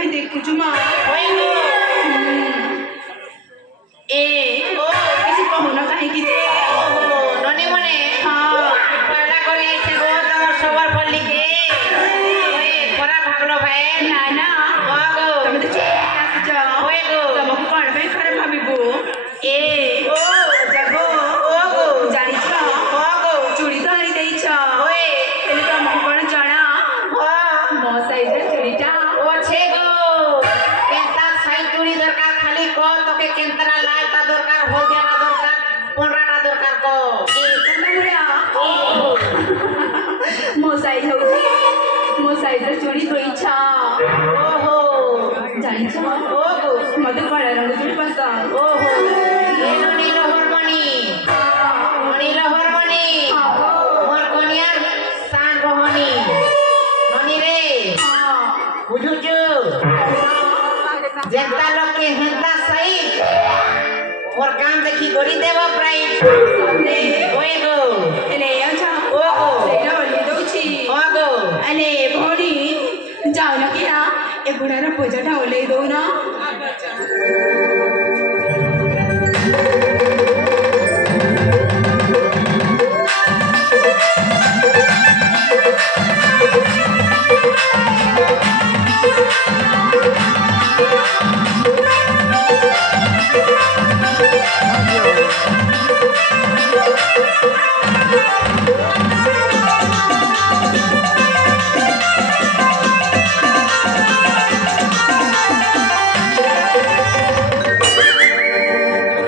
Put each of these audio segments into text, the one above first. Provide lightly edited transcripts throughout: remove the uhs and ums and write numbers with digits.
कहीं देखुछु माँ ओए गो ए ओ किसी कहूना कहीं की जे ओहो ननी मने हाँ पहला करे ऐसे गो तमर सबर पल्ली के ओए परा भागलो भाई ना ना गो तमे तो चिया से जा ओए गो तमको कौन पे खरे भाभी बो ए ओ जगो ओ गो जानी छा गो चूड़ी तो हरी देई छा ओए एले तमको कौन जाना मो साइज चूड़ीटा ओ छे गो केता साई चूड़ी दरकार खाली को तोके केंतरा लाइटा दरकार हो देना दरकार पोराटा दरकार को ए कन्ना मुड़ा मो साइज चूड़ी होई छा ओहो जानी छा ओ गो मते काळा रंग चूड़ी पसंद ओहो एनो नीलो हरमणी नीलो हरमणी मोर कोनियार सान रोहनी ननी रे बुझुचु जेता लोग के हेंता सही और काम देखी गोरी देव प्राइस ओए गो एले अच्छा ओ गो सेटा ओली दोची ओ गो अले भोनी जाओ ना किया ए बुढ़ा ना पोजटा ओले दो ना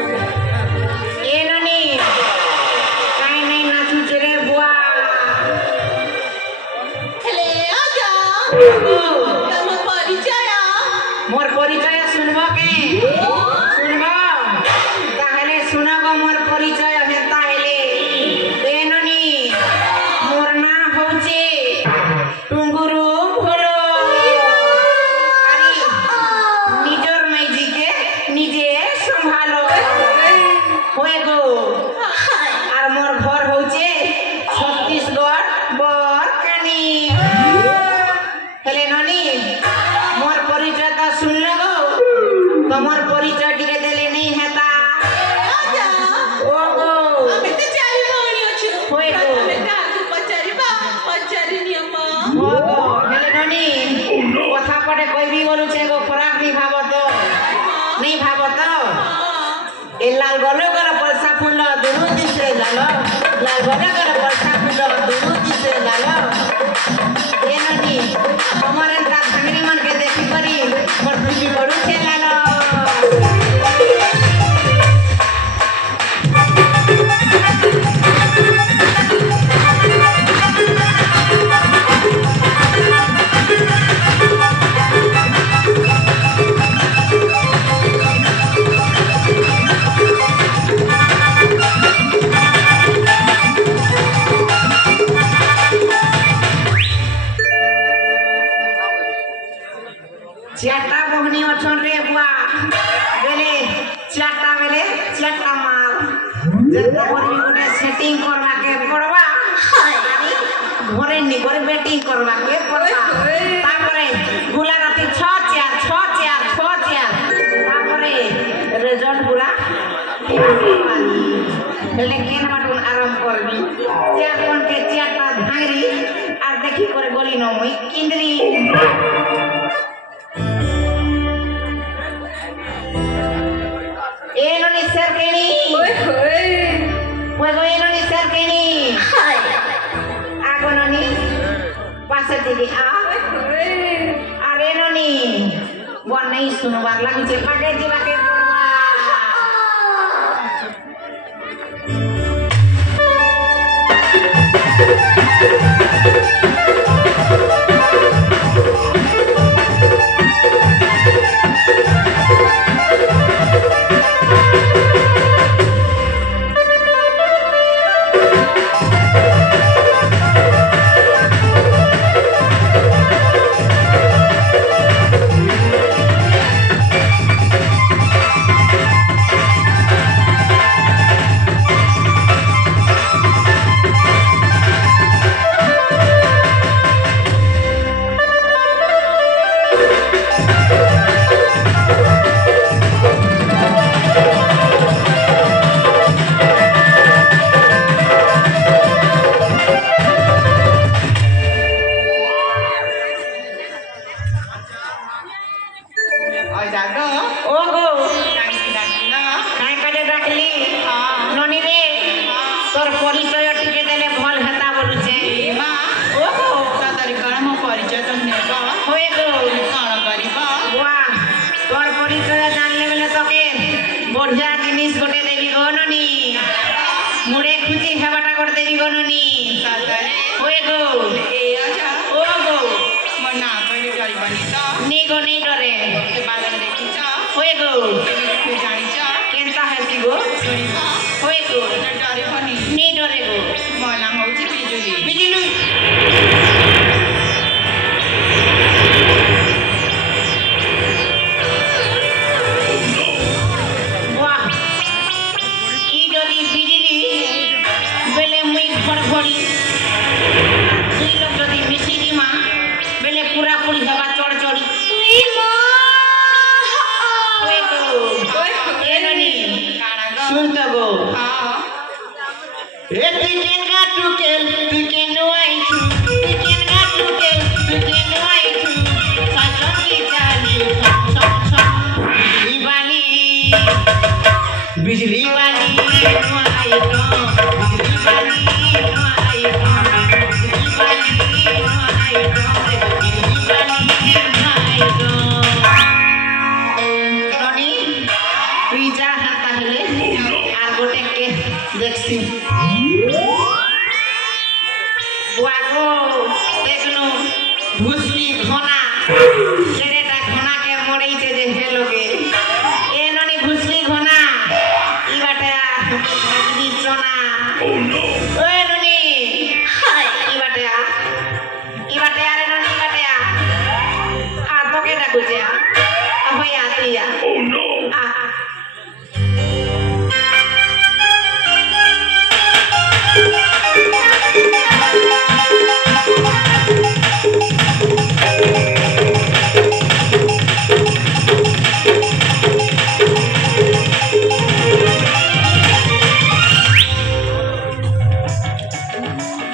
ए ननी काई नहीं नाचू चरे बुआ हेले आजा तम परिचय मोर परिचय सुनबो के सुनबो ताहले सुनबो मोर परिचय हेता हेले ए ननी मोर ना होचे टुंगुरु भोलो अरे निजर मैजी के निजे संभालो होए गो আর মোর ঘর হচ্ছে ছত্তিশগড় বরকানি হেলে ননি মোর পরিচয়টা শুনলে গো তোমার পরিচয় টিকে দেলে নেই হেতা आजा ও গো আমি তো চাই মনি আছো होए गो আমি কাকু পচারি নিয়মা ও গো হেলে ননি কথা পড়ে কইবি বলুছে গো খরাক নি ভাবত নেই ভাবত ए लाल गलो गलो पैसा फुल दुनु दिसे लालो लाल गलो गलो पैसा फुल दुनु दिसे लालो ए ननी हमरे ता भांगरी मन के देखि करी मोर खुशी बड़ू छे लालो चाटा बहनी अछन रे बुआ बेले चाटा माल जत्ता करबी गुने सेटिंग करवा के पड़वा घरे नि घरे बेटिंग करवा के पड़वा तापरे गुला राती 6 चेयर तापरे रिजल्ट गुला हेले केन माटुन आराम करबी चार कोन के चाटा धांगरी आ देखी करे गली न मुई किंदरी एनो नि सरकेनी ओए होए Juego eno ni serkeni. Hi Ako no ni pasa tigi a. Are no ni. Buat nai sunu bar lagi cepat ke pakai porma. ननी सातारे होए गो ए आजा ओ गो मना करे जाई बनीता नी गो नी डरे के बालन देखी जा होए गो के जानी जा केनता हसी गो सुनी जा होए गो डरे बनी नी डरे गो मना होची बिजुली बिजुली वाह ई যদি বিজলি বেলে মুই ঘড়ঘড়ি দুই লোক যদি মিশিরি মা বেলে পুরা পুরি হবা চড়চড়ি ওই গো এ ননি काना गो শুন তো গো हां এ তুই কেন গা টুকেল তুই কেন নোয়াই তুই কেন গা টুকেল তুই কেন নোয়াই সাজন কি চালি সব সব बिजली वाली नुआई तो बिजली वाली नुआई तो बिजली वाली नुआई तो बिजली वाली नुआई तो रनी তুই যা হাত তাহলে আর গোটে কে দেখছি বুয়াগো দেখনু ভুসকি ঘনা ছেড়েটা ঘনাকে মরেইছে যে হেলোকে এ ননি ভুসকি ঘনা ই বাটা ভাগবি চনা ওই ননি হাই ই বাটা আরে ননি ই বাটা আ তোকে ডাকুছে আ হইয়া দিয়া আ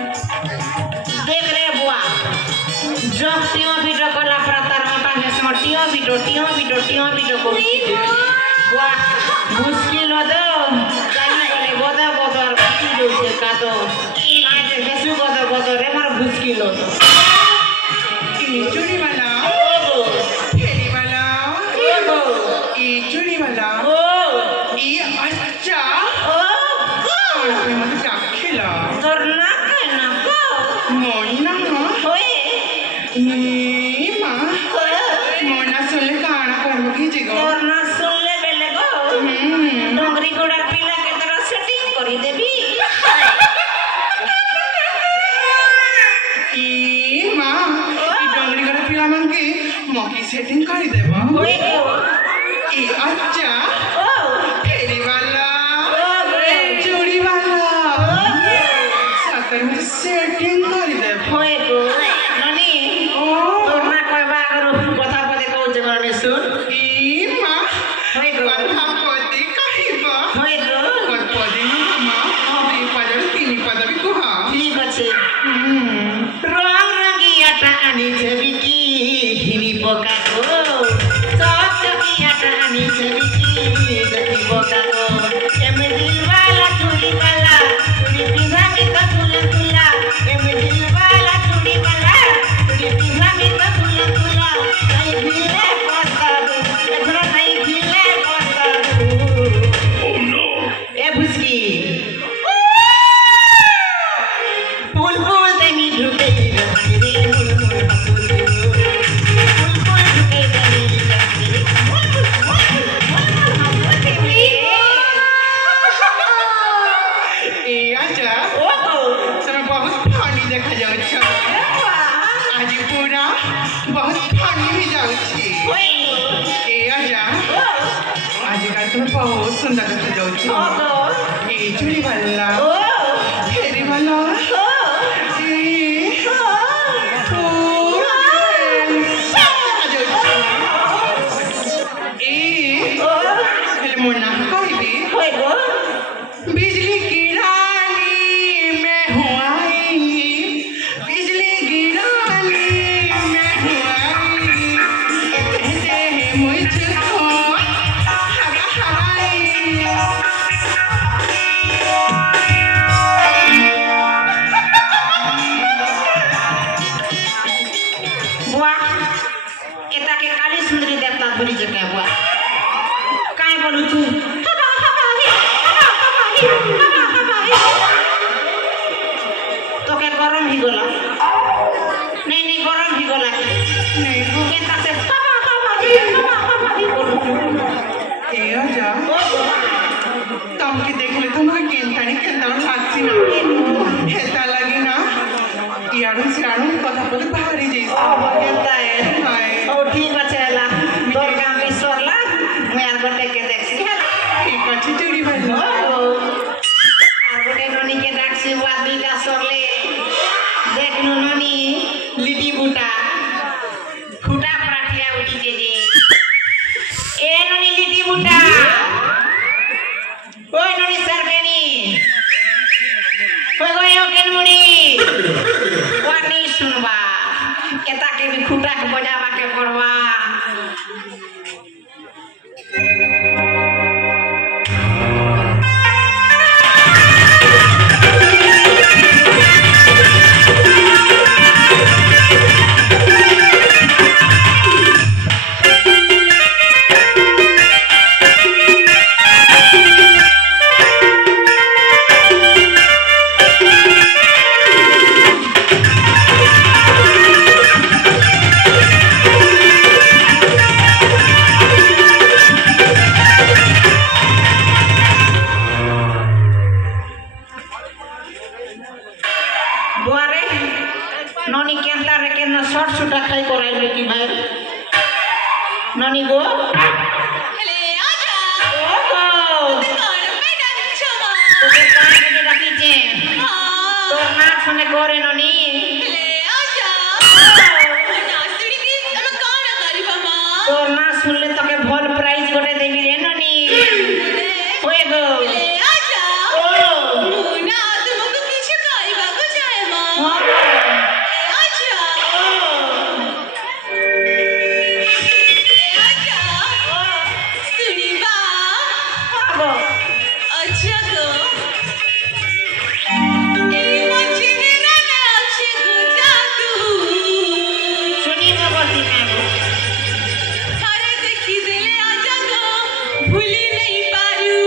देख रे बुआ जब टियो वीडियो कला प्रतार होता है सो टियो वीडियो को बुआ मुश्किल हो दो जानी गले गोदा गोदर की जो से का तो काहे जे बेसु गोदा रे मार मुश्किल हो दो ई चूड़ी वाला ओ फेरी वाला गो ई चूड़ी वाला ओ ई अच्छा ओ और पे मत डाखेला तोर ना के ना को मोना होए ई मां मोना सुनले काना करबो की जिगो तोर ना सुनले बेले गो डोंगरी गोड़ा पिला के तरह सेटिंग करी देबी ई मां ई डोंगरी गरा पिला मन के मकी सेटिंग करी देबो होए गो ई अच्छा ओ फेरी वाला ओ गो चूड़ी वाला साकर में सेटिंग करी देबो होए गो ननी ओ तोर ना कहबा अगर কথা পদে কও যে গরনে শুন ई मां होए गो কথা পতি কহিবো होए गो কোন পদি মামা দুই পদর তিন পদ বি কুহা ঠিক আছে রং রঙিয়াটা আনিছে বিকি ঘিনি পোকা গো সব চকিয়াটা আনিছে বিকি দেখি পোকা গো এমে দিলওয়ালা চুড়ি পিঁধামি তো তুলা এমে দিলওয়ালা চুড়ি পিঁধামি তো তুলা নাই দিলে পসাদু এখনো নাই দিলে পসাদু এ ভুসকি ফুল ফুল দেমি ঢুকে রে ফুল ফুল ঢুকে দেমি ई अच्छा ও গো তুমি बहुत फनी देखा जाउछ आज पूरा बहुत फनी ही जाउछि ওই ए अच्छा ও आज का तुम बहुत सुंदर देखा जाउछ ও গো ए चूड़ी वाला ও फेरी वाला ও ए पूरा ও हेले मुन्ना कहबी ওই গো बिजली गिरानी मैं हूँ आई बिजली गिरानी मैं हूँ आई कहते हैं मुझको हवा हवाई ହେଇଗଲା ନାଇଁ ନାଇଁ ଗରମ ହେଇଗଲା କେନ୍ତା ସେ ଏ ଅଜା ତମକେ ଦେଖିଲେ ତମକେ କେନ୍ତାଣି କେନ୍ତାଣ ଲାଗସି ନା ହେତା ଲାଗି ନା ଇଆଡୁ ସିଆଡୁ କଥା ପଦେ ବାହାରି ଯାଇସି କେନ୍ତା ହଉ ଠିକ ଅଛି ହେଲା তোর কাম বি সরলা মুই আর গোটে কে দেখছি ঠিক আছে চুরি ভাই আর গোটে ননি কে ডাকছি ওয়া দুইটা সরলে দেখনু ননি লিটি বুটা খুটা প্রাঠিয়া উঠিছে যে এ ননি লিটি বুটা ওই ননি সরকেনি ওই গো কেন মুড়ি ওয়া নি শুনবা এটাকে বি খুটা কে বজাবা কে করবা दुआरे ननी केंता रे केन शॉर्ट शूटा खाई कराइले कि भाई ननी गो हेले आजा ओ गो कौन बेटा छमा तोके काहे के डाकी जे तोर ना सुने करे ननी हेले आजा ना सुनी की हम कौन करी बाबा तोर ना सुनले तोके भल प्राइज गोटे देबी रे ननी ओए गो हेले आजा ओ ना तुमको किछ खाइबा को जाए मां हां आजा आजा सुनी बा गो अच्छा गो ए मुझे ना ना अच्छे गुजा तू सुनी गो बसी ना गो थारे देखी दिले आजा गो भूली नहीं पारू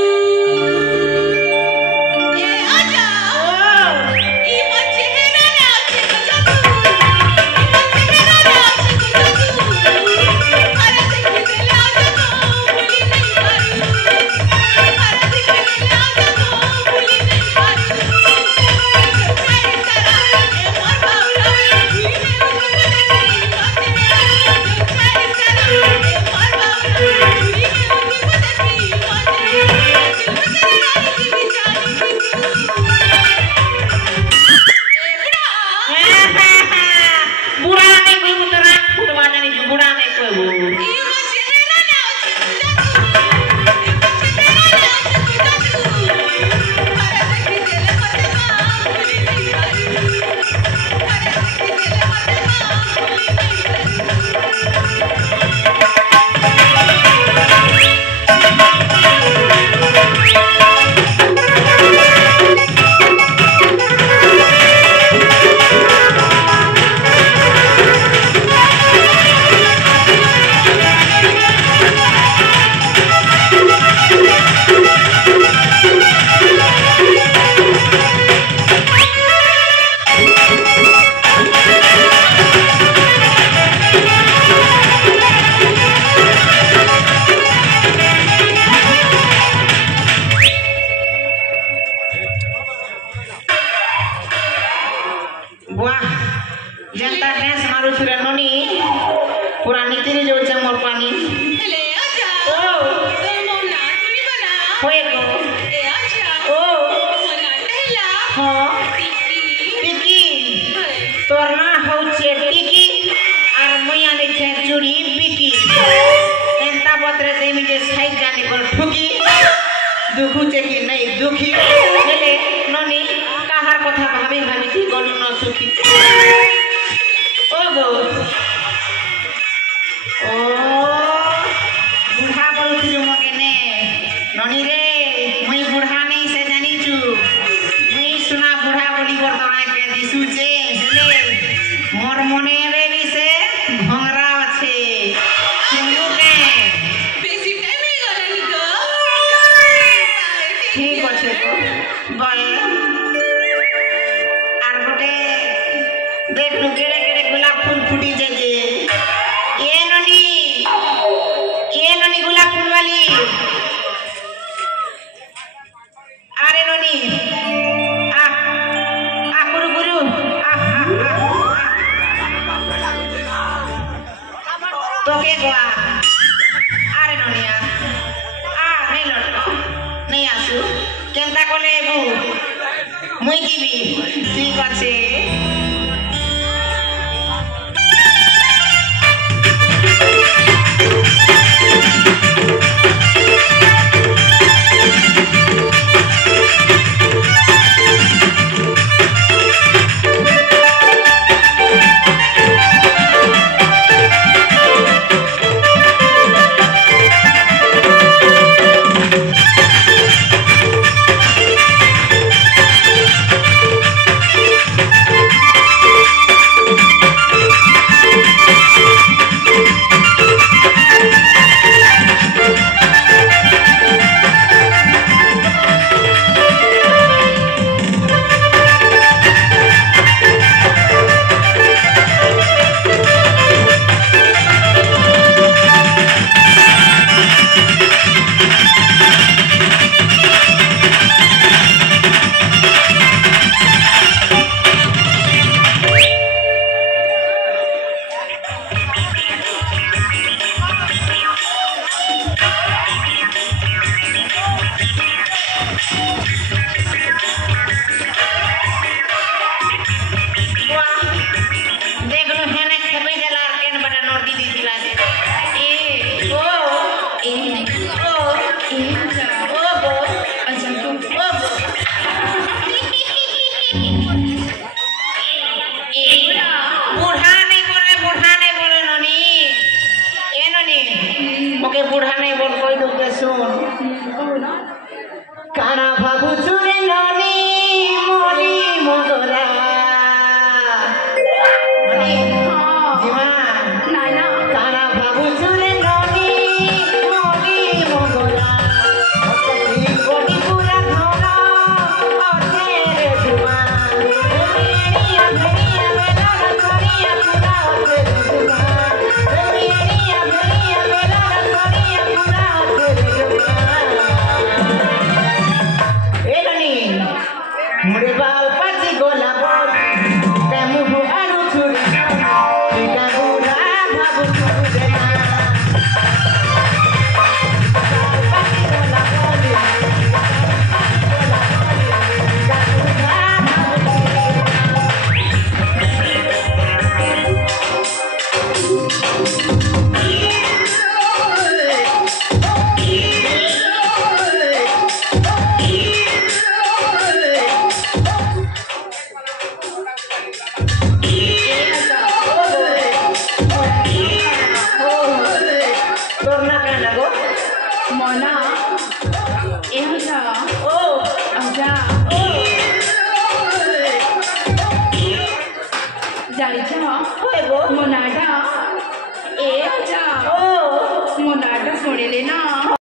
ए आजा ई मुझे ना ना अच्छे गुजा तू ई मुझे ना ना अच्छे गुजा तू थारे देखी दिले आजा गो भूली नहीं पारू थारे देखी दिले आजा गो भूली नहीं पारू तेरे सारा ए मोर बाउला भूली नहीं पारू बुढ़ा नहीं कोई मुतरा फुटवा जानी बुढ़ा नहीं कोई वो वाह जनता डांस मारू छुरे ननी पूरा नीति जो छे मोर पानी हेले आजा ओ तो मोना तुनी बना होए गो ए आजा ओ मोना टहला हां टिकी टिकी तोर ना हो छे टिकी और मुया ने छे चूड़ी बिकी एंता बतरे देमी जे साइड जाने पर ठुकी दुखु छे कि नहीं दुखी हेले ननी काहार কথা ভাবি ভাবি কি গলু ন সুখী ও গো ও বুঢ়া বলছিলু মকে নে ননি রে মুই বুঢ়া নেই সে জানিছু মুই সুনা বুঢ়া বলি বর্তমান কে দিছুছে হেলে মোর মনে রে বিসে ভংরা আছে শুনু কে বেশি টাইম হয়ে গেল নি গো ঠিক আছে গো বল আর গোটে देख नु केड़े केड़े गुलाब फूल फूटी जे ये ननी गुलाब फूल वाली अरे ननी आ गुरु गुरु तो के गोआ अरे ननी नहीं लट नहीं आसु केनता कोले बु मुई जीबी ठीक আছে